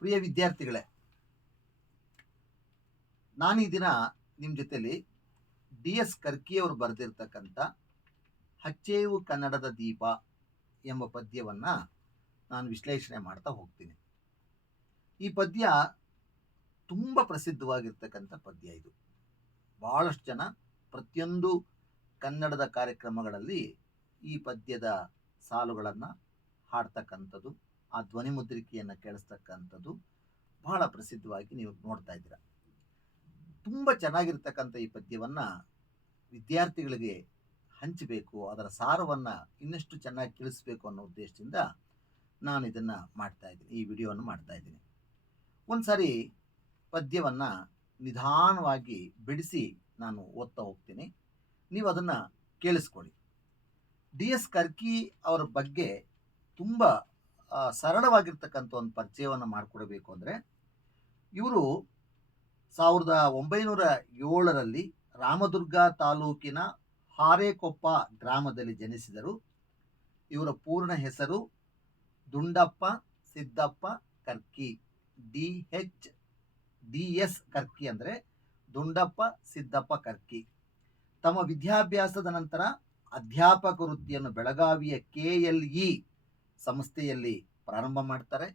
ಪ್ರಿಯ ವಿದ್ಯಾರ್ಥಿಗಳೇ, ನಾನು ಈ ದಿನ ನಿಮ್ಮ ಜೊತೆಲಿ DS ಕರ್ಕಿಯವರು ಬರೆದಿರ್ತಕ್ಕಂಥ ಹಚ್ಚೇವು ಕನ್ನಡದ ದೀಪ ಎಂಬ ಪದ್ಯವನ್ನು ನಾನು ವಿಶ್ಲೇಷಣೆ ಮಾಡ್ತಾ ಹೋಗ್ತೀನಿ. ಈ ಪದ್ಯ ತುಂಬ ಪ್ರಸಿದ್ಧವಾಗಿರ್ತಕ್ಕಂಥ ಪದ್ಯ. ಇದು ಭಾಳಷ್ಟು ಜನ ಪ್ರತಿಯೊಂದು ಕನ್ನಡದ ಕಾರ್ಯಕ್ರಮಗಳಲ್ಲಿ ಈ ಪದ್ಯದ ಸಾಲುಗಳನ್ನು ಹಾಡ್ತಕ್ಕಂಥದ್ದು, ಆ ಧ್ವನಿ ಮುದ್ರಿಕೆಯನ್ನು ಕೇಳಿಸ್ತಕ್ಕಂಥದ್ದು ಬಹಳ ಪ್ರಸಿದ್ಧವಾಗಿ ನೀವು ನೋಡ್ತಾ ಇದ್ದೀರ. ತುಂಬ ಚೆನ್ನಾಗಿರ್ತಕ್ಕಂಥ ಈ ಪದ್ಯವನ್ನು ವಿದ್ಯಾರ್ಥಿಗಳಿಗೆ ಹಂಚಬೇಕು, ಅದರ ಸಾರವನ್ನು ಇನ್ನಷ್ಟು ಚೆನ್ನಾಗಿ ತಿಳಿಸ್ಬೇಕು ಅನ್ನೋ ಉದ್ದೇಶದಿಂದ ನಾನು ಇದನ್ನು ಮಾಡ್ತಾಯಿದ್ದೀನಿ, ಈ ವಿಡಿಯೋವನ್ನು ಮಾಡ್ತಾಯಿದ್ದೀನಿ. ಒಂದು ಸಾರಿ ಪದ್ಯವನ್ನು ನಿಧಾನವಾಗಿ ಬಿಡಿಸಿ ನಾನು ಓದ್ತಾ ಹೋಗ್ತೀನಿ, ನೀವು ಅದನ್ನು ಕೇಳಿಸ್ಕೊಳ್ಳಿ. DS ಕರ್ಕಿ ಅವರ ಬಗ್ಗೆ ತುಂಬ ಸರಳವಾಗಿರ್ತಕ್ಕಂಥ ಒಂದು ಪರಿಚಯವನ್ನು ಮಾಡಿಕೊಡಬೇಕು ಅಂದರೆ, ಇವರು 1907ರಲ್ಲಿ ರಾಮದುರ್ಗ ತಾಲೂಕಿನ ಹಾರೇಕೊಪ್ಪ ಗ್ರಾಮದಲ್ಲಿ ಜನಿಸಿದರು. ಇವರ ಪೂರ್ಣ ಹೆಸರು ದುಂಡಪ್ಪ ಸಿದ್ದಪ್ಪ ಕರ್ಕಿ. DS ಕರ್ಕಿ ಅಂದರೆ ದುಂಡಪ್ಪ ಸಿದ್ದಪ್ಪ ಕರ್ಕಿ. ತಮ್ಮ ವಿದ್ಯಾಭ್ಯಾಸದ ನಂತರ ಅಧ್ಯಾಪಕ ವೃತ್ತಿಯನ್ನು ಬೆಳಗಾವಿಯ KLE ಸಂಸ್ಥೆಯಲ್ಲಿ ಪ್ರಾರಂಭ ಮಾಡ್ತಾರೆ.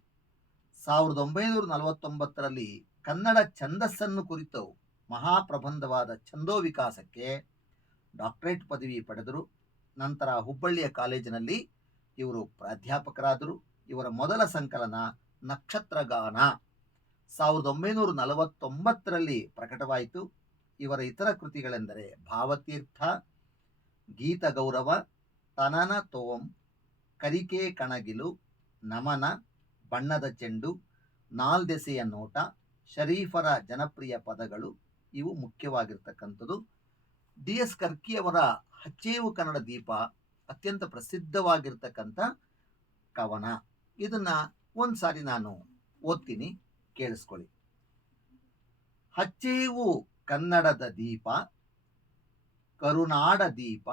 1949ರಲ್ಲಿ ಕನ್ನಡ ಛಂದಸ್ಸನ್ನು ಕುರಿತು ಮಹಾಪ್ರಬಂಧವಾದ ಛಂದೋ ವಿಕಾಸಕ್ಕೆ ಡಾಕ್ಟರೇಟ್ ಪದವಿ ಪಡೆದರು. ನಂತರ ಹುಬ್ಬಳ್ಳಿಯ ಕಾಲೇಜಿನಲ್ಲಿ ಇವರು ಪ್ರಾಧ್ಯಾಪಕರಾದರು. ಇವರ ಮೊದಲ ಸಂಕಲನ ನಕ್ಷತ್ರಗಾನ 1949ರಲ್ಲಿ ಪ್ರಕಟವಾಯಿತು. ಇವರ ಇತರ ಕೃತಿಗಳೆಂದರೆ ಭಾವತೀರ್ಥ, ಗೀತ ಗೌರವ, ತನನ ತೋಂ, ಕರಿಕೆ ಕಣಗಿಲು, ನಮನ, ಬಣ್ಣದ ಚೆಂಡು, ನಾಲ್ದೆಸೆಯ ನೋಟ, ಶರೀಫರ ಜನಪ್ರಿಯ ಪದಗಳು ಇವು ಮುಖ್ಯವಾಗಿರ್ತಕ್ಕಂಥದ್ದು. DS ಕರ್ಕಿಯವರ ಹಚ್ಚೇವು ಕನ್ನಡ ದೀಪ ಅತ್ಯಂತ ಪ್ರಸಿದ್ಧವಾಗಿರ್ತಕ್ಕಂಥ ಕವನ. ಇದನ್ನು ಒಂದು ಸಾರಿ ನಾನು ಓದ್ತೀನಿ, ಕೇಳಿಸ್ಕೊಳ್ಳಿ. ಹಚ್ಚೇವು ಕನ್ನಡದ ದೀಪ, ಕರುನಾಡ ದೀಪ,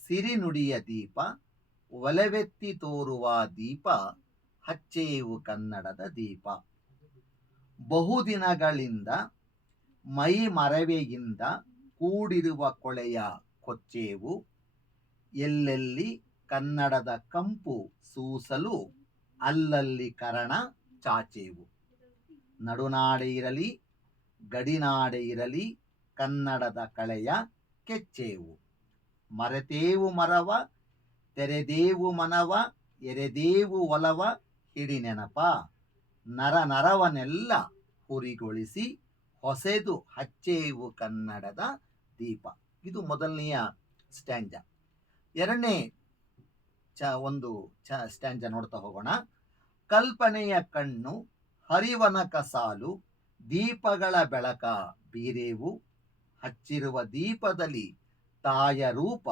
ಸಿರಿನುಡಿಯ ದೀಪ, ಒಲವೆತ್ತಿ ತೋರುವ ದೀಪ, ಹಚ್ಚೇವು ಕನ್ನಡದ ದೀಪ. ಬಹುದಿನಗಳಿಂದ ಮೈ ಮರವೆಯಿಂದ ಕೂಡಿರುವ ಕೊಳೆಯ ಕೊಚ್ಚೇವು, ಎಲ್ಲೆಲ್ಲಿ ಕನ್ನಡದ ಕಂಪು ಸೂಸಲು ಅಲ್ಲಲ್ಲಿ ಕರಣ ಚಾಚೇವು. ನಡುನಾಡೆ ಇರಲಿ ಗಡಿನಾಡೆ ಇರಲಿ ಕನ್ನಡದ ಕಳೆಯ ಕೆಚ್ಚೇವು. ಮರೆತೇವು ಮರವ ತೆರೆದೇವು ಮನವ, ಎರೆದೇವು ಒಲವ ಹಿಡಿ ನೆನಪ, ನರ ನರವನೆಲ್ಲ ಹುರಿಗೊಳಿಸಿ ಹೊಸೆದು ಹಚ್ಚೇವು ಕನ್ನಡದ ದೀಪ. ಇದು ಮೊದಲನೆಯ ಸ್ಟ್ಯಾಂಜ. ಎರಡನೇ ಸ್ಟ್ಯಾಂಜ ನೋಡ್ತಾ ಹೋಗೋಣ. ಕಲ್ಪನೆಯ ಕಣ್ಣು ಹರಿವನಕ ಸಾಲು, ದೀಪಗಳ ಬೆಳಕ ಬೀರೇವು, ಹಚ್ಚಿರುವ ದೀಪದಲ್ಲಿ ತಾಯ ರೂಪ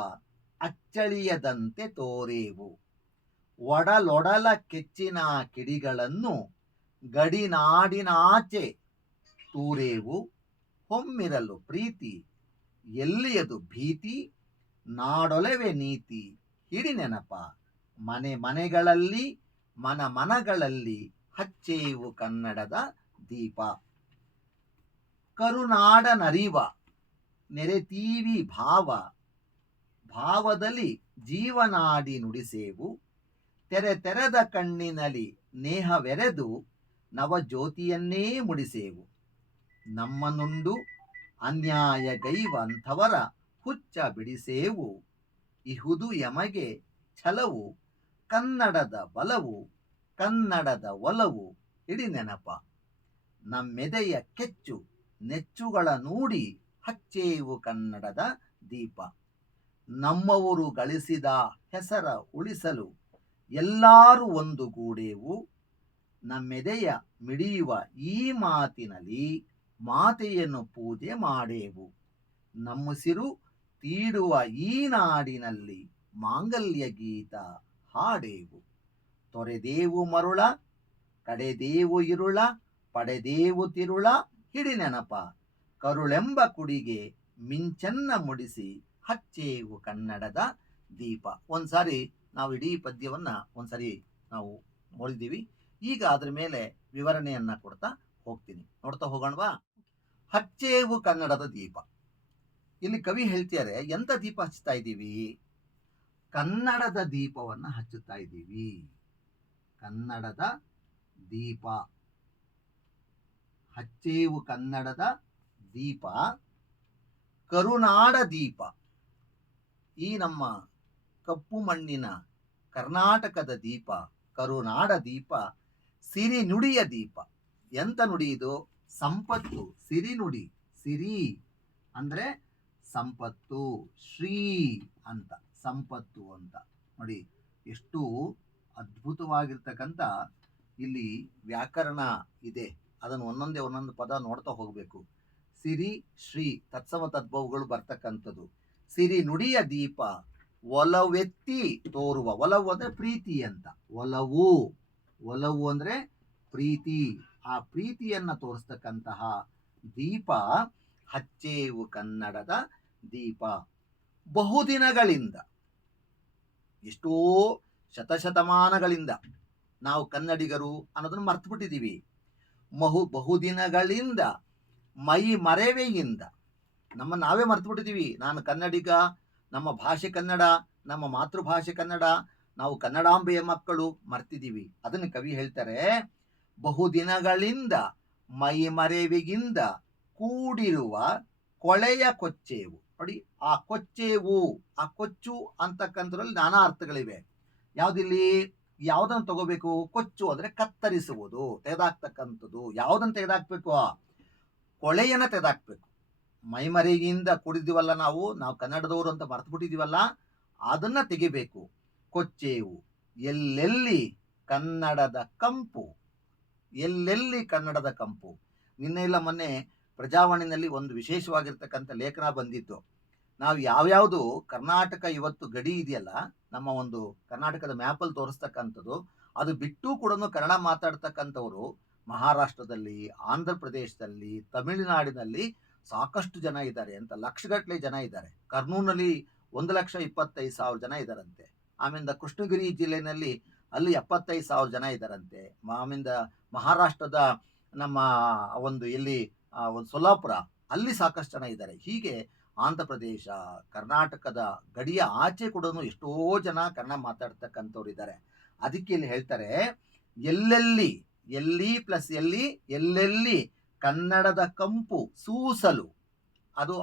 ಅಚ್ಚಳಿಯದಂತೆ ತೋರೇವು. ಒಡಲೊಡಲ ಕೆಚ್ಚಿನ ಕಿಡಿಗಳನ್ನು ಗಡಿನಾಡಿನಾಚೆ ತೂರೇವು. ಹೊಮ್ಮಿರಲು ಪ್ರೀತಿ ಎಲ್ಲಿಯದು ಭೀತಿ, ನಾಡೊಲವೆ ನೀತಿ ಹಿಡಿ ನೆನಪ, ಮನೆ ಮನೆಗಳಲ್ಲಿ ಮನ ಮನಗಳಲ್ಲಿ ಹಚ್ಚೇವು ಕನ್ನಡದ ದೀಪ. ಕರುನಾಡನರಿವ ನೆರೆತೀವಿ ಭಾವ, ಭಾವದಲ್ಲಿ ಜೀವನಾಡಿ ನುಡಿಸೇವು, ತೆರೆದ ಕಣ್ಣಿನಲ್ಲಿ ನೇಹವೆರೆದು ನವಜ್ಯೋತಿಯನ್ನೇ ಮುಡಿಸೇವು. ನಮ್ಮ ನುಂಡು ಅನ್ಯಾಯಗೈವಂಥವರ ಹುಚ್ಚ ಬಿಡಿಸೇವು, ಇಹುದು ಯಮಗೆ ಛಲವು ಕನ್ನಡದ ಬಲವು, ಕನ್ನಡದ ಒಲವು ಹಿಡಿ ನೆನಪ, ನಮ್ಮೆದೆಯ ಕೆಚ್ಚು ನೆಚ್ಚುಗಳ ನೂಡಿ ಹಚ್ಚೇವು ಕನ್ನಡದ ದೀಪ. ನಮ್ಮವರು ಗಳಿಸಿದ ಹೆಸರ ಉಳಿಸಲು ಎಲ್ಲರೂ ಒಂದು ಗೂಡೇವು, ನಮ್ಮೆದೆಯ ಮಿಡಿಯುವ ಈ ಮಾತಿನಲ್ಲಿ ಮಾತೆಯನ್ನು ಪೂಜೆ ಮಾಡೇವು. ನಮ್ಮುಸಿರು ತೀಡುವ ಈ ನಾಡಿನಲ್ಲಿ ಮಾಂಗಲ್ಯ ಗೀತ ಹಾಡೇವು. ತೊರೆದೇವು ಮರುಳ ಕಡೆದೇವು ಇರುಳ, ಪಡೆದೇವು ತಿರುಳ ಹಿಡಿ ನೆನಪ, ಕರುಳೆಂಬ ಕುಡಿಗೆ ಮಿಂಚನ್ನ ಮುಡಿಸಿ ಹಚ್ಚೇವು ಕನ್ನಡದ ದೀಪ. ಒಂದ್ಸಾರಿ ನಾವು ಇಡೀ ಪದ್ಯವನ್ನು ಒಂದ್ಸರಿ ನಾವು ನೋಡಿದ್ದೀವಿ. ಈಗ ಅದ್ರ ಮೇಲೆ ವಿವರಣೆಯನ್ನ ಕೊಡ್ತಾ ಹೋಗ್ತೀನಿ, ನೋಡ್ತಾ ಹೋಗೋಣವಾ. ಹಚ್ಚೇವು ಕನ್ನಡದ ದೀಪ. ಇಲ್ಲಿ ಕವಿ ಹೇಳ್ತಿದ್ದಾರೆ, ಎಂತ ದೀಪ ಹಚ್ತಾ ಇದ್ದೀವಿ? ಕನ್ನಡದ ದೀಪವನ್ನ ಹಚ್ಚುತ್ತಾ ಇದ್ದೀವಿ. ಕನ್ನಡದ ದೀಪ, ಹಚ್ಚೇವು ಕನ್ನಡದ ದೀಪ, ಕರುನಾಡ ದೀಪ. ಈ ನಮ್ಮ ಕಪ್ಪು ಮಣ್ಣಿನ ಕರ್ನಾಟಕದ ದೀಪ, ಕರುನಾಡ ದೀಪ, ಸಿರಿ ನುಡಿಯ ದೀಪ. ಎಂತ ನುಡಿ ಇದು? ಸಂಪತ್ತು, ಸಿರಿ ನುಡಿ. ಸಿರಿ ಅಂದ್ರೆ ಸಂಪತ್ತು, ಶ್ರೀ ಅಂತ, ಸಂಪತ್ತು ಅಂತ. ನೋಡಿ ಎಷ್ಟು ಅದ್ಭುತವಾಗಿರ್ತಕ್ಕಂಥ ಇಲ್ಲಿ ವ್ಯಾಕರಣ ಇದೆ. ಅದನ್ನು ಒಂದೊಂದು ಪದ ನೋಡ್ತಾ ಹೋಗಬೇಕು. ಸಿರಿ, ಶ್ರೀ, ತತ್ಸಮ ತದ್ಭವಗಳು ಬರ್ತಕ್ಕಂಥದ್ದು. ಸಿರಿ ನುಡಿಯ ದೀಪ, ಒಲವೆತ್ತಿ ತೋರುವ. ಒಲವು ಅಂದ್ರೆ ಪ್ರೀತಿ ಅಂತ. ಒಲವು, ಒಲವು ಅಂದ್ರೆ ಪ್ರೀತಿ. ಆ ಪ್ರೀತಿಯನ್ನ ತೋರಿಸ್ತಕ್ಕಂತಹ ದೀಪ ಹಚ್ಚೇವು ಕನ್ನಡದ ದೀಪ. ಬಹುದಿನಗಳಿಂದ, ಎಷ್ಟೋ ಶತಶತಮಾನಗಳಿಂದ ನಾವು ಕನ್ನಡಿಗರು ಅನ್ನೋದನ್ನು ಮರ್ತು ಬಿಟ್ಟಿದ್ದೀವಿ. ಬಹುದಿನಗಳಿಂದ ಮೈ ಮರೆವೆಯಿಂದ ನಾವೇ ಮರ್ತು ಬಿಟ್ಟಿದ್ದೀವಿ. ನಾನು ಕನ್ನಡಿಗ, ನಮ್ಮ ಭಾಷೆ ಕನ್ನಡ, ನಮ್ಮ ಮಾತೃಭಾಷೆ ಕನ್ನಡ, ನಾವು ಕನ್ನಡಾಂಬೆಯ ಮಕ್ಕಳು, ಮರ್ತಿದ್ದೀವಿ. ಅದನ್ನು ಕವಿ ಹೇಳ್ತಾರೆ, ಬಹುದಿನಗಳಿಂದ ಮೈ ಮರೆವೆಗಿಂದ ಕೂಡಿರುವ ಕೊಳೆಯ ಕೊಚ್ಚೇವು. ನೋಡಿ, ಆ ಕೊಚ್ಚೇವು, ಆ ಕೊಚ್ಚು ಅಂತಕ್ಕಂಥದ್ರಲ್ಲಿ ನಾನಾ ಅರ್ಥಗಳಿವೆ. ಯಾವ್ದಿಲ್ಲಿ ಯಾವ್ದನ್ನು ತಗೋಬೇಕು? ಕೊಚ್ಚು ಅಂದ್ರೆ ಕತ್ತರಿಸುವುದು, ತೆಗೆದಾಕ್ತಕ್ಕಂಥದ್ದು. ಯಾವ್ದನ್ನು ತೆಗೆದಾಕ್ಬೇಕು? ಕೊಳೆಯನ್ನ ತೆಗೆದಾಕ್ಬೇಕು. ಮೈಮರೆಯಿಂದ ಕೂಡಿದೀವಲ್ಲ ನಾವು ಕನ್ನಡದವರು ಅಂತ ಮರ್ತು ಬಿಟ್ಟಿದೀವಲ್ಲ, ಅದನ್ನ ತೆಗಿಬೇಕು. ಕೊಚ್ಚೇವು ಎಲ್ಲೆಲ್ಲಿ ಕನ್ನಡದ ಕಂಪು, ಎಲ್ಲೆಲ್ಲಿ ಕನ್ನಡದ ಕಂಪು. ನಿನ್ನೆ ಇಲ್ಲ ಮೊನ್ನೆ ಪ್ರಜಾವಾಣಿನಲ್ಲಿ ಒಂದು ವಿಶೇಷವಾಗಿರ್ತಕ್ಕಂಥ ಲೇಖನ ಬಂದಿತ್ತು. ನಾವು ಯಾವ್ಯಾವುದು ಕರ್ನಾಟಕ ಇವತ್ತು ಗಡಿ ಇದೆಯಲ್ಲ, ನಮ್ಮ ಒಂದು ಕರ್ನಾಟಕದ ಮ್ಯಾಪಲ್ಲಿ ತೋರಿಸ್ತಕ್ಕಂಥದ್ದು, ಅದು ಬಿಟ್ಟು ಕೂಡ ಕನ್ನಡ ಮಾತಾಡ್ತಕ್ಕಂಥವ್ರು ಮಹಾರಾಷ್ಟ್ರದಲ್ಲಿ, ಆಂಧ್ರ ಪ್ರದೇಶದಲ್ಲಿ, ತಮಿಳುನಾಡಿನಲ್ಲಿ ಸಾಕಷ್ಟು ಜನ ಇದ್ದಾರೆ ಅಂತ. ಲಕ್ಷಗಟ್ಟಲೆ ಜನ ಇದ್ದಾರೆ. ಕರ್ನೂಲ್ನಲ್ಲಿ 1,25,000 ಜನ ಇದ್ದಾರಂತೆ. ಆಮೇಲೆ ಕೃಷ್ಣಗಿರಿ ಜಿಲ್ಲೆಯಲ್ಲಿ ಅಲ್ಲಿ 75,000 ಜನ ಇದ್ದಾರಂತೆ. ಆಮೇಲೆ ಮಹಾರಾಷ್ಟ್ರದ ನಮ್ಮ ಒಂದು ಒಂದು ಸೊಲ್ಲಾಪುರ, ಅಲ್ಲಿ ಸಾಕಷ್ಟು ಜನ ಇದ್ದಾರೆ. ಹೀಗೆ ಆಂಧ್ರ ಪ್ರದೇಶ, ಕರ್ನಾಟಕದ ಗಡಿಯ ಆಚೆ ಕೂಡ ಎಷ್ಟೋ ಜನ ಕನ್ನಡ ಮಾತಾಡ್ತಕ್ಕಂಥವ್ರು ಇದ್ದಾರೆ. ಅದಕ್ಕೆ ಇಲ್ಲಿ ಹೇಳ್ತಾರೆ, ಎಲ್ಲೆಲ್ಲಿ, ಎಲ್ಲಿ ಪ್ಲಸ್ ಎಲ್ಲಿ, ಎಲ್ಲೆಲ್ಲಿ ಕನ್ನಡದ ಕಂಪು ಸೂಸಲು. ಅದು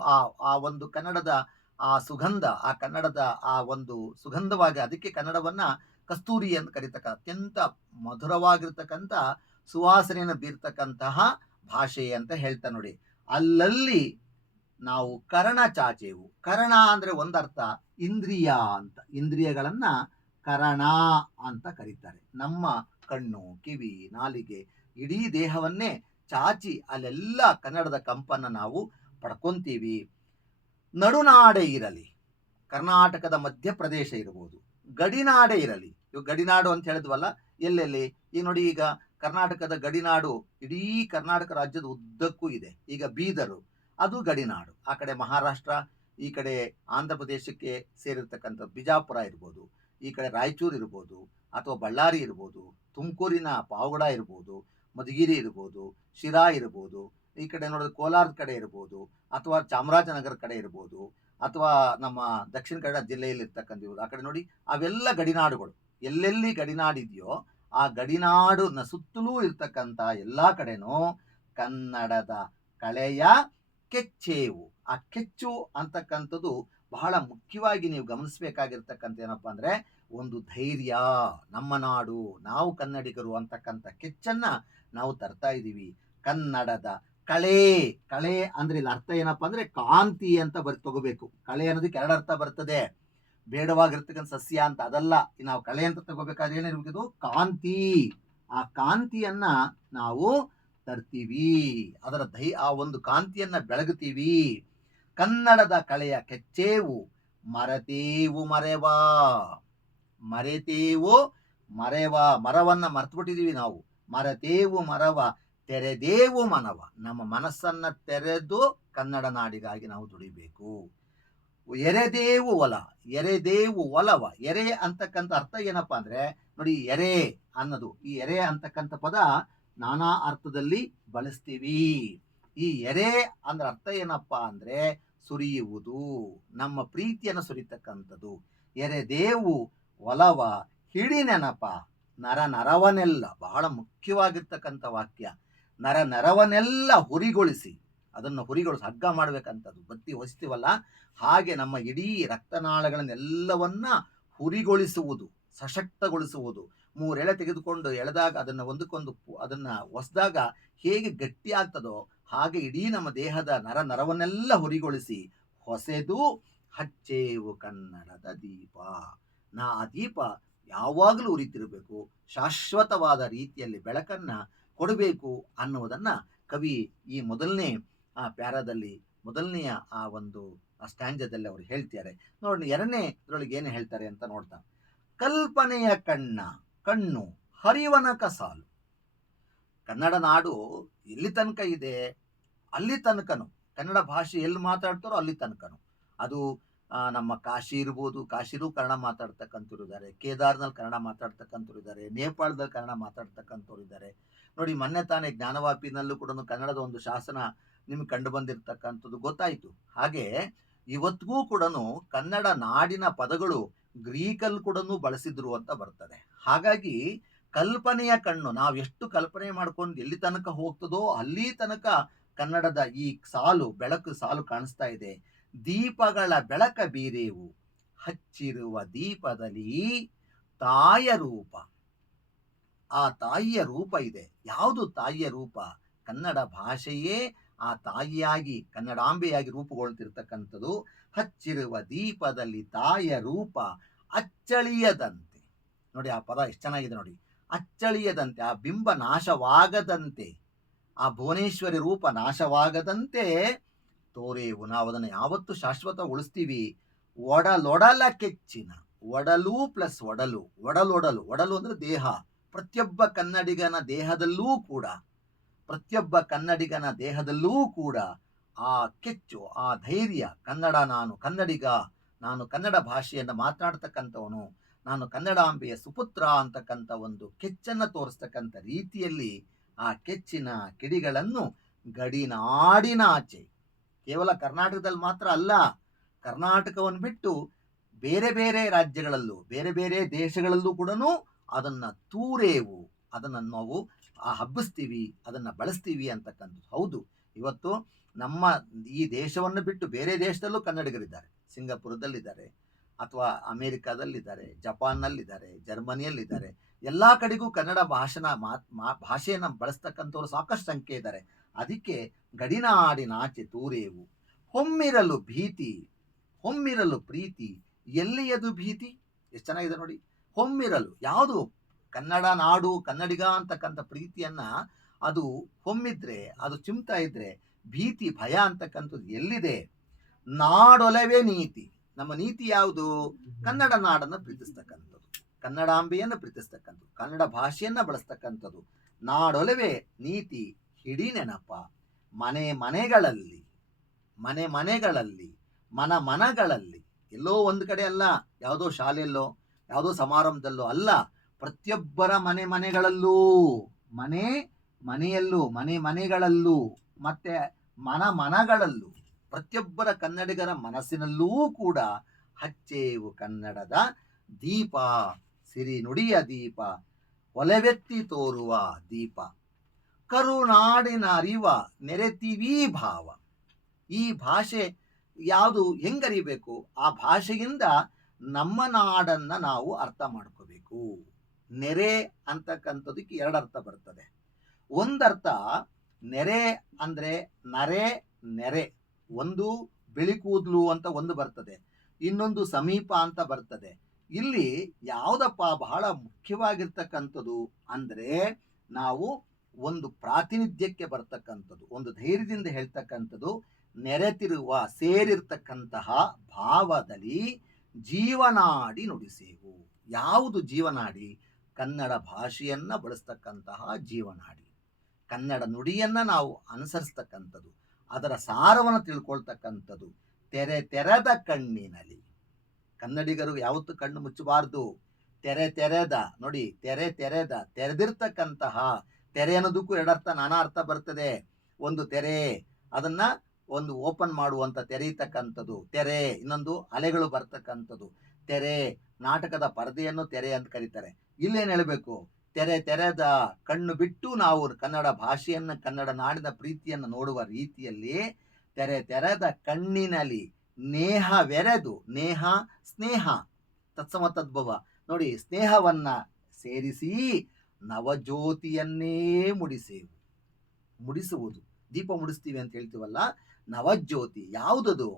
ಆ ಒಂದು ಕನ್ನಡದ ಆ ಸುಗಂಧ, ಆ ಕನ್ನಡದ ಆ ಒಂದು ಸುಗಂಧವಾಗಿ, ಅದಕ್ಕೆ ಕನ್ನಡವನ್ನ ಕಸ್ತೂರಿ ಅಂತ ಕರೀತಕ್ಕ, ಅತ್ಯಂತ ಮಧುರವಾಗಿರ್ತಕ್ಕಂಥ ಸುವಾಸನೆಯನ್ನು ಬೀರ್ತಕ್ಕಂತಹ ಭಾಷೆ ಅಂತ ಹೇಳ್ತಾ. ನೋಡಿ, ಅಲ್ಲಲ್ಲಿ ನಾವು ಕರ್ಣ ಚಾಚೆವು. ಕರ್ಣ ಅಂದ್ರೆ ಒಂದರ್ಥ ಇಂದ್ರಿಯ ಅಂತ. ಇಂದ್ರಿಯಗಳನ್ನ ಕರ್ಣ ಅಂತ ಕರೀತಾರೆ. ನಮ್ಮ ಕಣ್ಣು, ಕಿವಿ, ನಾಲಿಗೆ, ಇಡೀ ದೇಹವನ್ನೇ ಚಾಚಿ ಅಲ್ಲೆಲ್ಲ ಕನ್ನಡದ ಕಂಪನ್ನ ನಾವು ಪಡ್ಕೊಂತೀವಿ. ನಡುನಾಡೆ ಇರಲಿ, ಕರ್ನಾಟಕದ ಮಧ್ಯಪ್ರದೇಶ ಇರಬಹುದು, ಗಡಿನಾಡೆ ಇರಲಿ. ಇವಾಗ ಗಡಿನಾಡು ಅಂತ ಹೇಳಿದ್ವಲ್ಲ, ಎಲ್ಲೆಲ್ಲಿ ಈಗ ನೋಡಿ, ಈಗ ಕರ್ನಾಟಕದ ಗಡಿನಾಡು ಇಡೀ ಕರ್ನಾಟಕ ರಾಜ್ಯದ ಉದ್ದಕ್ಕೂ ಇದೆ. ಈಗ ಬೀದರು, ಅದು ಗಡಿನಾಡು. ಆ ಕಡೆ ಮಹಾರಾಷ್ಟ್ರ, ಈ ಕಡೆ ಆಂಧ್ರ ಪ್ರದೇಶಕ್ಕೆ ಸೇರಿರ್ತಕ್ಕಂಥ ಬಿಜಾಪುರ ಇರ್ಬೋದು, ಈ ಕಡೆ ರಾಯಚೂರು ಇರ್ಬೋದು, ಅಥವಾ ಬಳ್ಳಾರಿ ಇರ್ಬೋದು, ತುಮಕೂರಿನ ಪಾವಗಡ ಇರ್ಬೋದು, ಮಧುಗಿರಿ ಇರ್ಬೋದು, ಶಿರಾ ಇರ್ಬೋದು, ಈ ಕಡೆ ನೋಡಿದ್ರೆ ಕೋಲಾರದ ಕಡೆ ಇರ್ಬೋದು, ಅಥವಾ ಚಾಮರಾಜನಗರ ಕಡೆ ಇರ್ಬೋದು, ಅಥವಾ ನಮ್ಮ ದಕ್ಷಿಣ ಕನ್ನಡ ಜಿಲ್ಲೆಯಲ್ಲಿ ಇರ್ತಕ್ಕಂಥ ಆ ಕಡೆ ನೋಡಿ, ಅವೆಲ್ಲ ಗಡಿನಾಡುಗಳು. ಎಲ್ಲೆಲ್ಲಿ ಗಡಿನಾಡಿದೆಯೋ ಆ ಗಡಿನಾಡಿನ ಸುತ್ತಲೂ ಇರ್ತಕ್ಕಂಥ ಎಲ್ಲ ಕಡೆನೂ ಕನ್ನಡದ ಕಳೆಯ ಕೆಚ್ಚೇವು. ಆ ಕೆಚ್ಚು ಅಂತಕ್ಕಂಥದ್ದು ಬಹಳ ಮುಖ್ಯವಾಗಿ ನೀವು ಗಮನಿಸಬೇಕಾಗಿರ್ತಕ್ಕಂಥ ಏನಪ್ಪಾ ಅಂದ್ರೆ, ಒಂದು ಧೈರ್ಯ, ನಮ್ಮ ನಾಡು, ನಾವು ಕನ್ನಡಿಗರು ಅಂತಕ್ಕಂಥ ಕೆಚ್ಚನ್ನ ನಾವು ತರ್ತಾ ಇದ್ದೀವಿ. ಕನ್ನಡದ ಕಳೆ, ಕಳೆ ಅಂದ್ರೆ ಇಲ್ಲಿ ಅರ್ಥ ಏನಪ್ಪಾ ಅಂದ್ರೆ ಕಾಂತಿ ಅಂತ ತಗೋಬೇಕು. ಕಳೆ ಅನ್ನೋದಕ್ಕೆ 2 ಅರ್ಥ ಬರ್ತದೆ. ಬೇಡವಾಗಿರ್ತಕ್ಕಂಥ ಸಸ್ಯ ಅಂತ ಅದಲ್ಲ. ನಾವು ಕಳೆ ಅಂತ ತಗೋಬೇಕಾದ್ರೆ ಏನಿರ್ಬೇಕಿದು? ಕಾಂತಿ. ಆ ಕಾಂತಿಯನ್ನ ನಾವು ತರ್ತೀವಿ, ಅದರ ಆ ಒಂದು ಕಾಂತಿಯನ್ನ ಬೆಳಗುತ್ತೀವಿ. ಕನ್ನಡದ ಕಳೆಯ ಕೆಚ್ಚೇವು ಮರತೇವು ಮರೆವಾ. ಮರೆತೇವು ಮರೆವಾ, ಮರವನ್ನ ಮರ್ತ್ಬಿಟ್ಟಿದೀವಿ ನಾವು. ಮರತೇವು ಮರವ ತೆರೆದೇವು ಮನವ. ನಮ್ಮ ಮನಸ್ಸನ್ನ ತೆರೆದು ಕನ್ನಡ ನಾಡಿಗಾಗಿ ನಾವು ದುಡಿಬೇಕು. ಎರೆದೇವು ಒಲ, ಎರೆದೇವು ಒಲವ. ಎರೆ ಅಂತಕ್ಕಂಥ ಅರ್ಥ ಏನಪ್ಪಾ ಅಂದ್ರೆ ನೋಡಿ, ಎರೆ ಅನ್ನೋದು, ಈ ಎರೆ ಅಂತಕ್ಕಂಥ ಪದ ನಾನಾ ಅರ್ಥದಲ್ಲಿ ಬಳಸ್ತೀವಿ. ಈ ಎರೆ ಅಂದ್ರೆ ಅರ್ಥ ಏನಪ್ಪಾ ಅಂದ್ರೆ ಸುರಿಯುವುದು, ನಮ್ಮ ಪ್ರೀತಿಯನ್ನು ಸುರಿತಕ್ಕಂಥದ್ದು. ಎರೆದೇವು ಒಲವ ಹಿಡಿ ನೆನಪ ನರ ನರವನೆಲ್ಲ, ಬಹಳ ಮುಖ್ಯವಾಗಿರ್ತಕ್ಕಂಥ ವಾಕ್ಯ. ನರ ನರವನೆಲ್ಲ ಹುರಿಗೊಳಿಸಿ, ಅದನ್ನು ಹುರಿಗೊಳಿಸಿ ಹಗ್ಗ ಮಾಡ್ಬೇಕಂತದ್ದು, ಬತ್ತಿ ಹೊಸ್ತೀವಲ್ಲ ಹಾಗೆ ನಮ್ಮ ಇಡೀ ರಕ್ತನಾಳಗಳನ್ನೆಲ್ಲವನ್ನ ಹುರಿಗೊಳಿಸುವುದು, ಸಶಕ್ತಗೊಳಿಸುವುದು. ಮೂರೆಳೆ ತೆಗೆದುಕೊಂಡು ಎಳೆದಾಗ ಅದನ್ನು ಒಂದಕ್ಕೊಂದು ಅದನ್ನ ಹೊಸದಾಗ ಹೇಗೆ ಗಟ್ಟಿ ಆಗ್ತದೋ ಹಾಗೆ ಇಡೀ ನಮ್ಮ ದೇಹದ ನರ ನರವನ್ನೆಲ್ಲ ಹುರಿಗೊಳಿಸಿ ಹೊಸೆದು ಹಚ್ಚೇವು ಕನ್ನಡದ ದೀಪ. ಆ ದೀಪ ಯಾವಾಗಲೂ ಉರಿತಿರಬೇಕು, ಶಾಶ್ವತವಾದ ರೀತಿಯಲ್ಲಿ ಬೆಳಕನ್ನ ಕೊಡಬೇಕು ಅನ್ನುವುದನ್ನ ಕವಿ ಈ ಮೊದಲನೇ ಪ್ಯಾರಾದಲ್ಲಿ, ಮೊದಲನೆಯ ಆ ಒಂದು ಸ್ಟ್ಯಾಂಜದಲ್ಲಿ ಅವರು ಹೇಳ್ತಾರೆ. ನೋಡಿ, ಎರಡನೇ ಇದರೊಳಗೆ ಏನು ಹೇಳ್ತಾರೆ ಅಂತ ನೋಡ್ತಾ, ಕಲ್ಪನೆಯ ಕಣ್ಣು ಹರಿವನ ಕಸಾಲು. ಕನ್ನಡ ನಾಡು ಎಲ್ಲಿ ತನಕ ಇದೆ ಅಲ್ಲಿ ತನಕನು, ಕನ್ನಡ ಭಾಷೆ ಎಲ್ಲಿ ಮಾತಾಡ್ತಾರೋ ಅಲ್ಲಿ ತನಕನು, ಅದು ನಮ್ಮ ಕಾಶಿ ಇರ್ಬೋದು, ಕಾಶಿಲೂ ಕನ್ನಡ ಮಾತಾಡ್ತಕ್ಕಂಥವ್ರು ಇದ್ದಾರೆ, ಕೇದಾರ್ನಲ್ಲಿ ಕನ್ನಡ ಮಾತಾಡ್ತಕ್ಕಂಥವ್ರು ಇದ್ದಾರೆ, ನೇಪಾಳದಲ್ಲಿ ಕನ್ನಡ ಮಾತಾಡ್ತಕ್ಕಂಥವ್ರು ಇದ್ದಾರೆ. ನೋಡಿ, ಮೊನ್ನೆ ತಾನೇ ಜ್ಞಾನವಾಪಿನಲ್ಲೂ ಕೂಡ ಕನ್ನಡದ ಒಂದು ಶಾಸನ ನಿಮ್ಗೆ ಕಂಡು ಬಂದಿರತಕ್ಕಂಥದ್ದು ಗೊತ್ತಾಯಿತು. ಹಾಗೆ ಇವತ್ತಿಗೂ ಕೂಡ ಕನ್ನಡ ನಾಡಿನ ಪದಗಳು ಗ್ರೀಕಲ್ಲಿ ಕೂಡ ಬಳಸಿದ್ರು ಅಂತ ಬರ್ತದೆ. ಹಾಗಾಗಿ ಕಲ್ಪನೆಯ ಕಣ್ಣು, ನಾವು ಎಷ್ಟು ಕಲ್ಪನೆ ಮಾಡ್ಕೊಂಡು ಎಲ್ಲಿ ತನಕ ಹೋಗ್ತದೋ ಅಲ್ಲಿ ತನಕ ಕನ್ನಡದ ಈ ಸಾಲು, ಬೆಳಕು ಸಾಲು ಕಾಣಿಸ್ತಾ ಇದೆ. ದೀಪಗಳ ಬೆಳಕ ಬೀರೇವು ಹಚ್ಚಿರುವ ದೀಪದಲ್ಲಿ ತಾಯ ರೂಪ. ಆ ತಾಯಿಯ ರೂಪ ಇದೆ. ಯಾವುದು ತಾಯಿಯ ರೂಪ? ಕನ್ನಡ ಭಾಷೆಯೇ ಆ ತಾಯಿಯಾಗಿ, ಕನ್ನಡಾಂಬೆಯಾಗಿ ರೂಪುಗೊಳ್ತಿರ್ತಕ್ಕಂಥದ್ದು. ಹಚ್ಚಿರುವ ದೀಪದಲ್ಲಿ ತಾಯಿಯ ರೂಪ ಅಚ್ಚಳಿಯದಂತೆ. ನೋಡಿ, ಆ ಪದ ಎಷ್ಟು ಚೆನ್ನಾಗಿದೆ ನೋಡಿ, ಅಚ್ಚಳಿಯದಂತೆ, ಆ ಬಿಂಬ ನಾಶವಾಗದಂತೆ, ಆ ಭುವನೇಶ್ವರಿ ರೂಪ ನಾಶವಾಗದಂತೆ ತೋರೇವು. ನಾವು ಅದನ್ನು ಯಾವತ್ತು ಶಾಶ್ವತ ಉಳಿಸ್ತೀವಿ. ಒಡಲೊಡಲ ಕೆಚ್ಚಿನ, ಒಡಲು ಪ್ಲಸ್ ಒಡಲು, ಒಡಲೊಡಲು, ಒಡಲು ಅಂದ್ರೆ ದೇಹ. ಪ್ರತಿಯೊಬ್ಬ ಕನ್ನಡಿಗನ ದೇಹದಲ್ಲೂ ಕೂಡ, ಪ್ರತಿಯೊಬ್ಬ ಕನ್ನಡಿಗನ ದೇಹದಲ್ಲೂ ಕೂಡ ಆ ಕೆಚ್ಚು, ಆ ಧೈರ್ಯ, ಕನ್ನಡ, ನಾನು ಕನ್ನಡಿಗ, ನಾನು ಕನ್ನಡ ಭಾಷೆಯನ್ನು ಮಾತನಾಡ್ತಕ್ಕಂಥವನು, ನಾನು ಕನ್ನಡಾಂಬೆಯ ಸುಪುತ್ರ ಅಂತಕ್ಕಂಥ ಒಂದು ಕೆಚ್ಚನ್ನು ತೋರಿಸ್ತಕ್ಕಂಥ ರೀತಿಯಲ್ಲಿ ಆ ಕೆಚ್ಚಿನ ಕಿಡಿಗಳನ್ನು ಗಡಿನಾಡಿನಾಚೆ, ಕೇವಲ ಕರ್ನಾಟಕದಲ್ಲಿ ಮಾತ್ರ ಅಲ್ಲ, ಕರ್ನಾಟಕವನ್ನು ಬಿಟ್ಟು ಬೇರೆ ಬೇರೆ ರಾಜ್ಯಗಳಲ್ಲೂ, ಬೇರೆ ಬೇರೆ ದೇಶಗಳಲ್ಲೂ ಕೂಡ ಅದನ್ನು ತೂರೇವು, ಅದನ್ನು ನಾವು ಹಬ್ಬಿಸ್ತೀವಿ, ಅದನ್ನು ಬಳಸ್ತೀವಿ ಅಂತಕ್ಕಂಥದ್ದು. ಹೌದು, ಇವತ್ತು ನಮ್ಮ ಈ ದೇಶವನ್ನು ಬಿಟ್ಟು ಬೇರೆ ದೇಶದಲ್ಲೂ ಕನ್ನಡಿಗರಿದ್ದಾರೆ. ಸಿಂಗಾಪುರದಲ್ಲಿದ್ದಾರೆ, ಅಥವಾ ಅಮೇರಿಕಾದಲ್ಲಿದ್ದಾರೆ, ಜಪಾನ್ನಲ್ಲಿದ್ದಾರೆ, ಜರ್ಮನಿಯಲ್ಲಿದ್ದಾರೆ. ಎಲ್ಲ ಕಡೆಗೂ ಕನ್ನಡ ಭಾಷೆಯನ್ನು ಬಳಸ್ತಕ್ಕಂಥವ್ರು ಸಾಕಷ್ಟು ಸಂಖ್ಯೆ ಇದ್ದಾರೆ. ಅದಕ್ಕೆ ಗಡಿನಾಡಿನಾಚೆ ತೂರೇವು. ಹೊಮ್ಮಿರಲು ಭೀತಿ, ಹೊಮ್ಮಿರಲು ಪ್ರೀತಿ, ಎಲ್ಲಿಯದು ಭೀತಿ. ಎಷ್ಟು ಚೆನ್ನಾಗಿದೆ ನೋಡಿ. ಹೊಮ್ಮಿರಲು, ಯಾವುದು ಕನ್ನಡ ನಾಡು, ಕನ್ನಡಿಗ ಅಂತಕ್ಕಂಥ ಪ್ರೀತಿಯನ್ನ ಅದು ಹೊಮ್ಮಿದ್ರೆ, ಅದು ಚಿಮ್ತಾ ಇದ್ರೆ, ಭೀತಿ, ಭಯ ಅಂತಕ್ಕಂಥದ್ದು ಎಲ್ಲಿದೆ? ನಾಡೊಲವೇ ನೀತಿ. ನಮ್ಮ ನೀತಿ ಯಾವುದು? ಕನ್ನಡ ನಾಡನ್ನು ಪ್ರೀತಿಸ್ತಕ್ಕಂಥದ್ದು, ಕನ್ನಡಾಂಬೆಯನ್ನು ಪ್ರೀತಿಸ್ತಕ್ಕಂಥದ್ದು, ಕನ್ನಡ ಭಾಷೆಯನ್ನ ಬಳಸ್ತಕ್ಕಂಥದ್ದು. ನಾಡೊಲವೇ ನೀತಿ ಹಿಡಿ ನೆನಪ. ಮನೆ ಮನೆಗಳಲ್ಲಿ, ಮನೆ ಮನೆಗಳಲ್ಲಿ, ಮನಗಳಲ್ಲಿ, ಎಲ್ಲೋ ಒಂದು ಕಡೆ ಅಲ್ಲ, ಯಾವುದೋ ಶಾಲೆಯಲ್ಲೋ ಯಾವುದೋ ಸಮಾರಂಭದಲ್ಲೋ ಅಲ್ಲ, ಪ್ರತಿಯೊಬ್ಬರ ಮನೆಗಳಲ್ಲೂ, ಮನೆಯಲ್ಲೂ, ಮನೆಗಳಲ್ಲೂ, ಮತ್ತೆ ಮನಗಳಲ್ಲೂ, ಪ್ರತಿಯೊಬ್ಬರ ಕನ್ನಡಿಗರ ಮನಸ್ಸಿನಲ್ಲೂ ಕೂಡ ಹಚ್ಚೇವು ಕನ್ನಡದ ದೀಪ, ಸಿರಿ ನುಡಿಯ ದೀಪ, ಒಲವೆತ್ತಿ ತೋರುವ ದೀಪ. ಕರುನಾಡಿನ ಅರಿವ ನೆರೆತಿವೀ ಭಾವ. ಈ ಭಾಷೆ ಯಾವುದು, ಹೆಂಗರಿಬೇಕು? ಆ ಭಾಷೆಯಿಂದ ನಮ್ಮ ನಾಡನ್ನ ನಾವು ಅರ್ಥ ಮಾಡ್ಕೋಬೇಕು. ನೆರೆ ಅಂತಕ್ಕಂಥದಕ್ಕೆ ಎರಡು ಅರ್ಥ ಬರ್ತದೆ. ಒಂದರ್ಥ, ನೆರೆ ಅಂದ್ರೆ ನರೆ, ನೆರೆ, ಒಂದು ಬಿಳಿ ಕೂದಲು ಅಂತ ಒಂದು ಬರ್ತದೆ, ಇನ್ನೊಂದು ಸಮೀಪ ಅಂತ ಬರ್ತದೆ. ಇಲ್ಲಿ ಯಾವುದಪ್ಪ ಬಹಳ ಮುಖ್ಯವಾಗಿರ್ತಕ್ಕಂಥದ್ದು ಅಂದ್ರೆ, ನಾವು ಒಂದು ಪ್ರಾತಿನಿಧ್ಯಕ್ಕೆ ಬರ್ತಕ್ಕಂಥದ್ದು, ಒಂದು ಧೈರ್ಯದಿಂದ ಹೇಳ್ತಕ್ಕಂಥದ್ದು, ನೆರೆತಿರುವ, ಸೇರಿರ್ತಕ್ಕಂತಹ ಭಾವದಲ್ಲಿ ಜೀವನಾಡಿ ನುಡಿಸೇವು. ಯಾವುದು ಜೀವನಾಡಿ? ಕನ್ನಡ ಭಾಷೆಯನ್ನ ಬಳಸ್ತಕ್ಕಂತಹ ಜೀವನಾಡಿ, ಕನ್ನಡ ನುಡಿಯನ್ನ ನಾವು ಅನುಸರಿಸ್ತಕ್ಕಂಥದ್ದು, ಅದರ ಸಾರವನ್ನು ತಿಳ್ಕೊಳ್ತಕ್ಕಂಥದ್ದು, ತೆರೆ ತೆರೆದ ಕಣ್ಣಿನಲ್ಲಿ. ಕನ್ನಡಿಗರು ಯಾವತ್ತೂ ಕಣ್ಣು ಮುಚ್ಚಬಾರ್ದು. ತೆರೆ ತೆರೆದ, ನೋಡಿ, ತೆರೆ ತೆರೆದ, ತೆರೆದಿರ್ತಕ್ಕಂತಹ. ತೆರೆ ಅನ್ನೋದಕ್ಕೂ ಎರಡರ್ಥ, ನಾನಾ ಅರ್ಥ ಬರ್ತದೆ. ಒಂದು ತೆರೆ, ಅದನ್ನ ಒಂದು ಓಪನ್ ಮಾಡುವಂತ ತೆರೆಯತಕ್ಕಂಥದ್ದು ತೆರೆ, ಇನ್ನೊಂದು ಅಲೆಗಳು ಬರ್ತಕ್ಕಂಥದ್ದು ತೆರೆ. ನಾಟಕದ ಪರದೆಯನ್ನು ತೆರೆ ಅಂತ ಕರೀತಾರೆ. ಇಲ್ಲೇನು ಹೇಳಬೇಕು? ತೆರೆ ತೆರೆದ ಕಣ್ಣು ಬಿಟ್ಟು ನಾವು ಕನ್ನಡ ಭಾಷೆಯನ್ನ, ಕನ್ನಡ ನಾಡಿನ ಪ್ರೀತಿಯನ್ನು ನೋಡುವ ರೀತಿಯಲ್ಲಿ ತೆರೆ ತೆರೆದ ಕಣ್ಣಿನಲ್ಲಿ ನೇಹವೆರೆದು, ನೇಹ ಸ್ನೇಹ, ತತ್ಸಮ ತದ್ಭವ, ನೋಡಿ, ಸ್ನೇಹವನ್ನ ಸೇರಿಸಿ ನವಜ್ಯೋತಿಯನ್ನೇ ಮುಡಿಸೇವು. ಮುಡಿಸುವುದು, ದೀಪ ಮುಡಿಸ್ತೀವಿ ಅಂತ ಹೇಳ್ತೀವಲ್ಲ, ನವಜ್ಯೋತಿ ಯಾವುದದು?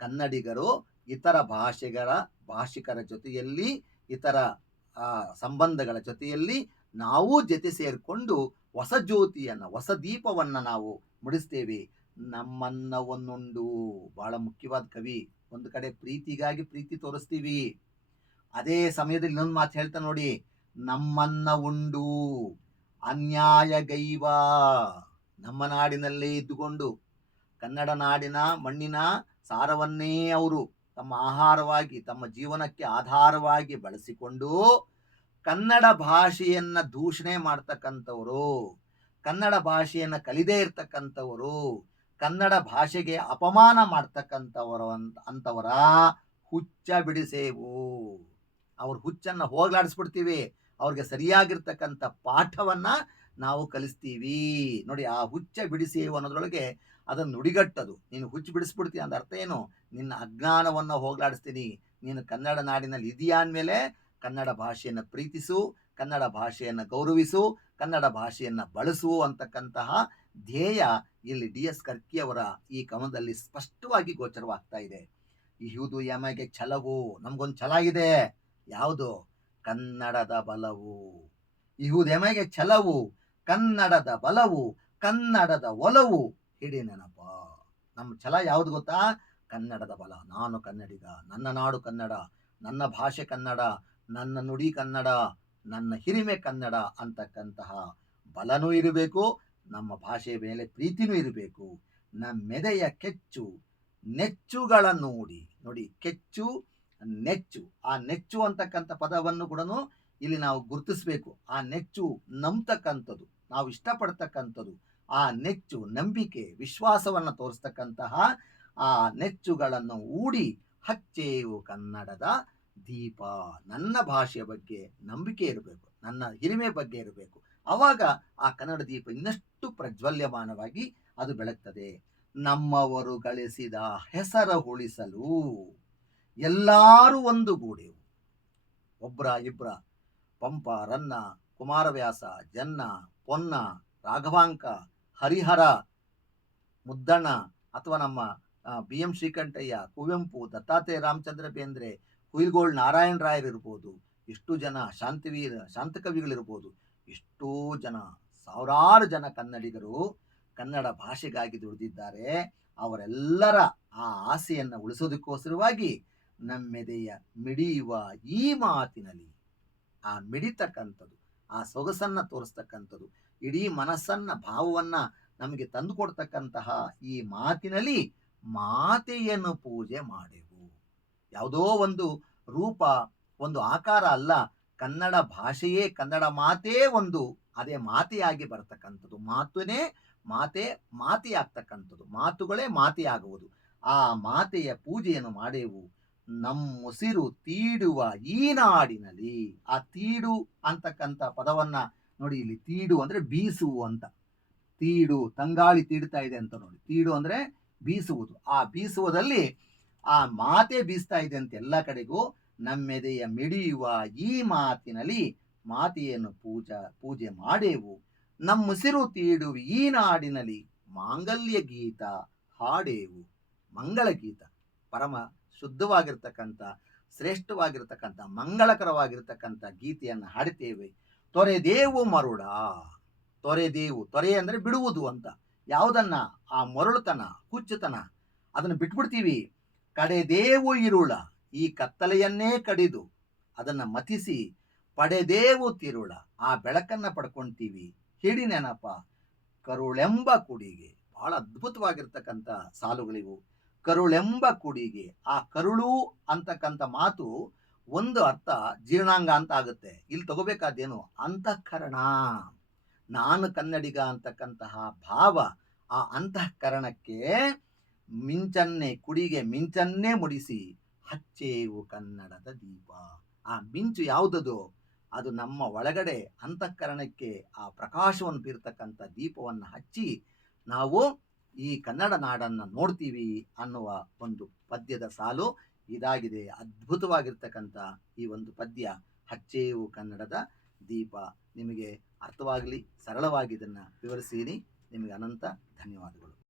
ಕನ್ನಡಿಗರು ಇತರ ಭಾಷಿಕರ ಜೊತೆಯಲ್ಲಿ, ಇತರ ಸಂಬಂಧಗಳ ಜೊತೆಯಲ್ಲಿ ನಾವು ಜೊತೆ ಸೇರಿಕೊಂಡು ಹೊಸ ಜ್ಯೋತಿಯನ್ನ, ಹೊಸ ದೀಪವನ್ನ ನಾವು ಮುಡಿಸ್ತೇವೆ. ನಮ್ಮನ್ನ ಒಂದೊಂದು, ಬಹಳ ಮುಖ್ಯವಾದ ಕವಿ. ಒಂದು ಕಡೆ ಪ್ರೀತಿಗಾಗಿ ಪ್ರೀತಿ ತೋರಿಸ್ತೀವಿ, ಅದೇ ಸಮಯದಲ್ಲಿ ಇನ್ನೊಂದು ಮಾತು ಹೇಳ್ತಾ ನೋಡಿ, ನಮ್ಮನ್ನ ಉಂಡು ಅನ್ಯಾಯಗೈವ. ನಮ್ಮ ನಾಡಿನಲ್ಲೇ ಇದ್ದುಕೊಂಡು ಕನ್ನಡ ನಾಡಿನ ಮಣ್ಣಿನ ಸಾರವನ್ನೇ ಅವರು ತಮ್ಮ ಆಹಾರವಾಗಿ, ತಮ್ಮ ಜೀವನಕ್ಕೆ ಆಧಾರವಾಗಿ ಬಳಸಿಕೊಂಡು ಕನ್ನಡ ಭಾಷೆಯನ್ನ ದೂಷಣೆ ಮಾಡ್ತಕ್ಕಂಥವರು, ಕನ್ನಡ ಭಾಷೆಯನ್ನ ಕಲಿದೇ ಇರ್ತಕ್ಕಂಥವರು, ಕನ್ನಡ ಭಾಷೆಗೆ ಅಪಮಾನ ಮಾಡ್ತಕ್ಕಂಥವರು ಅಂತವರ ಹುಚ್ಚ ಬಿಡಿಸೇವು. ಅವ್ರ ಹುಚ್ಚನ್ನ ಹೋಗ್ಲಾಡಿಸ್ಬಿಡ್ತೀವಿ. ಅವ್ರಿಗೆ ಸರಿಯಾಗಿರ್ತಕ್ಕಂಥ ಪಾಠವನ್ನ ನಾವು ಕಲಿಸ್ತೀವಿ. ನೋಡಿ, ಆ ಹುಚ್ಚ ಬಿಡಿಸೇವು ಅನ್ನೋದ್ರೊಳಗೆ ಅದನ್ನು ನುಡಿಗಟ್ಟದು. ನೀನು ಹುಚ್ಚು ಬಿಡಿಸ್ಬಿಡ್ತೀಯ ಅಂತ ಅರ್ಥ ಏನು? ನಿನ್ನ ಅಜ್ಞಾನವನ್ನ ಹೋಗ್ಲಾಡಿಸ್ತೀನಿ. ನೀನು ಕನ್ನಡ ನಾಡಿನಲ್ಲಿ ಇದೆಯಾ ಅಂದಮೇಲೆ ಕನ್ನಡ ಭಾಷೆಯನ್ನು ಪ್ರೀತಿಸು, ಕನ್ನಡ ಭಾಷೆಯನ್ನು ಗೌರವಿಸು, ಕನ್ನಡ ಭಾಷೆಯನ್ನು ಬಳಸು ಅಂತಕ್ಕಂತಹ ಧ್ಯೇಯ ಇಲ್ಲಿ DS ಕರ್ಕಿ ಅವರ ಈ ಕವನದಲ್ಲಿ ಸ್ಪಷ್ಟವಾಗಿ ಗೋಚರವಾಗ್ತಾ ಇದೆ. ಇಹುದು ಯಮಗೆ ಛಲವು. ನಮ್ಗೊಂದು ಛಲ ಇದೆ. ಯಾವುದು? ಕನ್ನಡದ ಬಲವು. ಇಹುದು ಯಮಗೆ ಛಲವು, ಕನ್ನಡದ ಬಲವು, ಕನ್ನಡದ ಒಲವು ಹಿಡಿ ನೆನಪ. ನಮ್ಮ ಛಲ ಯಾವುದು ಗೊತ್ತಾ? ಕನ್ನಡದ ಬಲ. ನಾನು ಕನ್ನಡಿಗ, ನನ್ನ ನಾಡು ಕನ್ನಡ, ನನ್ನ ಭಾಷೆ ಕನ್ನಡ, ನನ್ನ ನುಡಿ ಕನ್ನಡ, ನನ್ನ ಹಿರಿಮೆ ಕನ್ನಡ ಅಂತಕ್ಕಂತಹ ಬಲನೂ ಇರಬೇಕು. ನಮ್ಮ ಭಾಷೆಯ ಮೇಲೆ ಪ್ರೀತಿನೂ ಇರಬೇಕು. ನಮ್ಮೆದೆಯ ಕೆಚ್ಚು ನೆಚ್ಚುಗಳ ನೋಡಿ. ನೋಡಿ, ಕೆಚ್ಚು, ನೆಚ್ಚು. ಆ ನೆಚ್ಚು ಅಂತಕ್ಕಂಥ ಪದವನ್ನು ಕೂಡ ಇಲ್ಲಿ ನಾವು ಗುರುತಿಸ್ಬೇಕು. ಆ ನೆಚ್ಚು ನಂಬತಕ್ಕಂಥದ್ದು, ನಾವು ಇಷ್ಟಪಡ್ತಕ್ಕಂಥದ್ದು. ಆ ನೆಚ್ಚು ನಂಬಿಕೆ, ವಿಶ್ವಾಸವನ್ನು ತೋರಿಸ್ತಕ್ಕಂತಹ ಆ ನೆಚ್ಚುಗಳನ್ನು ಊಡಿ ಹಚ್ಚೇವು ಕನ್ನಡದ ದೀಪ. ನನ್ನ ಭಾಷೆಯ ಬಗ್ಗೆ ನಂಬಿಕೆ ಇರಬೇಕು, ನನ್ನ ಹಿರಿಮೆ ಬಗ್ಗೆ ಇರಬೇಕು. ಆವಾಗ ಆ ಕನ್ನಡ ದೀಪ ಇನ್ನಷ್ಟು ಪ್ರಜ್ವಲ್ಯಮಾನವಾಗಿ ಅದು ಬೆಳಗ್ತದೆ. ನಮ್ಮವರು ಗಳಿಸಿದ ಹೆಸರ ಉಳಿಸಲು ಎಲ್ಲರೂ ಒಂದುಗೂಡೆವು. ಒಬ್ರ ಇಬ್ರ, ಪಂಪ, ರನ್ನ, ಕುಮಾರವ್ಯಾಸ, ಜನ್ನ, ಪೊನ್ನ, ರಾಘವಾಂಕ, ಹರಿಹರ, ಮುದ್ದಣ್ಣ, ಅಥವಾ ನಮ್ಮ BM ಶ್ರೀಕಂಠಯ್ಯ, ಕುವೆಂಪು, ದತ್ತಾತ್ರೇಯ ರಾಮಚಂದ್ರ ಬೇಂದ್ರೆ, ಹುಯಿಲ್ಗೋಳ್ ನಾರಾಯಣ ರಾಯರ್ ಇರ್ಬೋದು, ಎಷ್ಟು ಜನ ಶಾಂತಕವಿಗಳಿರ್ಬೋದು, ಎಷ್ಟೋ ಜನ, ಸಾವಿರಾರು ಜನ ಕನ್ನಡಿಗರು ಕನ್ನಡ ಭಾಷೆಗಾಗಿ ದುಡಿದಿದ್ದಾರೆ. ಅವರೆಲ್ಲರ ಆ ಆಸೆಯನ್ನು ಉಳಿಸೋದಕ್ಕೋಸ್ಕರವಾಗಿ ನಮ್ಮೆದೆಯ ಮಿಡಿಯುವ ಈ ಮಾತಿನಲ್ಲಿ, ಆ ಮಿಡಿತಕ್ಕಂಥದ್ದು, ಆ ಸೊಗಸನ್ನ ತೋರಿಸ್ತಕ್ಕಂಥದ್ದು, ಇಡೀ ಮನಸ್ಸನ್ನ, ಭಾವವನ್ನ ನಮಗೆ ತಂದುಕೊಡ್ತಕ್ಕಂತಹ ಈ ಮಾತಿನಲ್ಲಿ ಮಾತೆಯನ್ನು ಪೂಜೆ ಮಾಡೆವು. ಯಾವುದೋ ಒಂದು ರೂಪ, ಒಂದು ಆಕಾರ ಅಲ್ಲ. ಕನ್ನಡ ಭಾಷೆಯೇ, ಕನ್ನಡ ಮಾತೇ ಒಂದು, ಅದೇ ಮಾತೆಯಾಗಿ ಬರ್ತಕ್ಕಂಥದ್ದು. ಮಾತುನೇ ಮಾತೆಯಾಗ್ತಕ್ಕಂಥದ್ದು, ಮಾತುಗಳೇ ಮಾತೆಯಾಗುವುದು. ಆ ಮಾತೆಯ ಪೂಜೆಯನ್ನು ಮಾಡೆವು. ನಮ್ಮುಸಿರು ತೀಡುವ ಈ ನಾಡಿನಲ್ಲಿ. ಆ ತೀಡು ಅಂತಕ್ಕಂಥ ಪದವನ್ನ ನೋಡಿ, ಇಲ್ಲಿ ತೀಡು ಅಂದ್ರೆ ಬೀಸು ಅಂತ. ತೀಡು, ತಂಗಾಳಿ ತೀಡ್ತಾ ಇದೆ ಅಂತ ನೋಡಿ. ತೀಡು ಅಂದ್ರೆ ಬೀಸುವುದು. ಆ ಬೀಸುವುದಲ್ಲಿ ಆ ಮಾತೆ ಬೀಸ್ತಾ ಇದೆ ಅಂತ ಎಲ್ಲ ಕಡೆಗೂ. ನಮ್ಮೆದೆಯ ಮಿಡಿಯುವ ಈ ಮಾತಿನಲ್ಲಿ ಮಾತೆಯನ್ನು ಪೂಜೆ ಮಾಡೇವು. ನಮ್ಮುಸಿರು ತೀಡುವ ಈ ನಾಡಿನಲ್ಲಿ ಮಾಂಗಲ್ಯ ಗೀತ ಹಾಡೇವು. ಮಂಗಳ ಗೀತ, ಪರಮ ಶುದ್ಧವಾಗಿರ್ತಕ್ಕಂಥ, ಶ್ರೇಷ್ಠವಾಗಿರ್ತಕ್ಕಂಥ, ಮಂಗಳಕರವಾಗಿರ್ತಕ್ಕಂಥ ಗೀತೆಯನ್ನು ಹಾಡುತ್ತೇವೆ. ತೊರೆದೇವು ಮರುಳ. ತೊರೆದೇವು, ತೊರೆ ಅಂದ್ರೆ ಬಿಡುವುದು ಅಂತ. ಯಾವುದನ್ನ? ಆ ಮರುಳುತನ, ಹುಚ್ಚುತನ, ಅದನ್ನು ಬಿಟ್ಬಿಡ್ತೀವಿ. ಕಡೆದೇವು ಇರುಳ, ಈ ಕತ್ತಲೆಯನ್ನೇ ಕಡಿದು ಅದನ್ನ ಮತಿಸಿ ಪಡೆದೇವು ತಿರುಳ, ಆ ಬೆಳಕನ್ನ ಪಡ್ಕೊಂತೀವಿ. ಹಿಡಿ ನೆನಪ ಕರುಳೆಂಬ ಕುಡಿಗೆ. ಬಹಳ ಅದ್ಭುತವಾಗಿರ್ತಕ್ಕಂಥ ಸಾಲುಗಳಿವು. ಕರುಳೆಂಬ ಕುಡಿಗೆ. ಆ ಕರುಳು ಅಂತಕ್ಕಂಥ ಮಾತು ಒಂದು ಅರ್ಥ ಜೀರ್ಣಾಂಗ ಅಂತ ಆಗುತ್ತೆ. ಇಲ್ಲಿ ತಗೋಬೇಕಾದ್ದೇನು ಅಂತಃಕರಣ. ನಾನು ಕನ್ನಡಿಗ ಅಂತಕ್ಕಂತಹ ಭಾವ ಆ ಅಂತಃಕರಣಕ್ಕೆ ಮಿಂಚನ್ನೇ ಕುಡಿಗೆ ಮಿಂಚನ್ನೇ ಮುಡಿಸಿ ಹಚ್ಚೇವು ಕನ್ನಡದ ದೀಪ. ಆ ಮಿಂಚು ಯಾವುದದು? ಅದು ನಮ್ಮ ಒಳಗಡೆ ಅಂತಃಕರಣಕ್ಕೆ ಆ ಪ್ರಕಾಶವನ್ನು ಬೀರ್ತಕ್ಕಂಥ ದೀಪವನ್ನು ಹಚ್ಚಿ ನಾವು ಈ ಕನ್ನಡ ನಾಡನ್ನು ನೋಡ್ತೀವಿ ಅನ್ನುವ ಒಂದು ಪದ್ಯದ ಸಾಲು ಇದಾಗಿದೆ. ಅದ್ಭುತವಾಗಿರ್ತಕ್ಕಂಥ ಈ ಒಂದು ಪದ್ಯ ಹಚ್ಚೇವು ಕನ್ನಡದ ದೀಪ. ನಿಮಗೆ ಅರ್ಥವಾಗಲಿ, ಸರಳವಾಗಿ ಇದನ್ನು ವಿವರಿಸೀನಿ. ನಿಮಗೆ ಅನಂತ ಧನ್ಯವಾದಗಳು.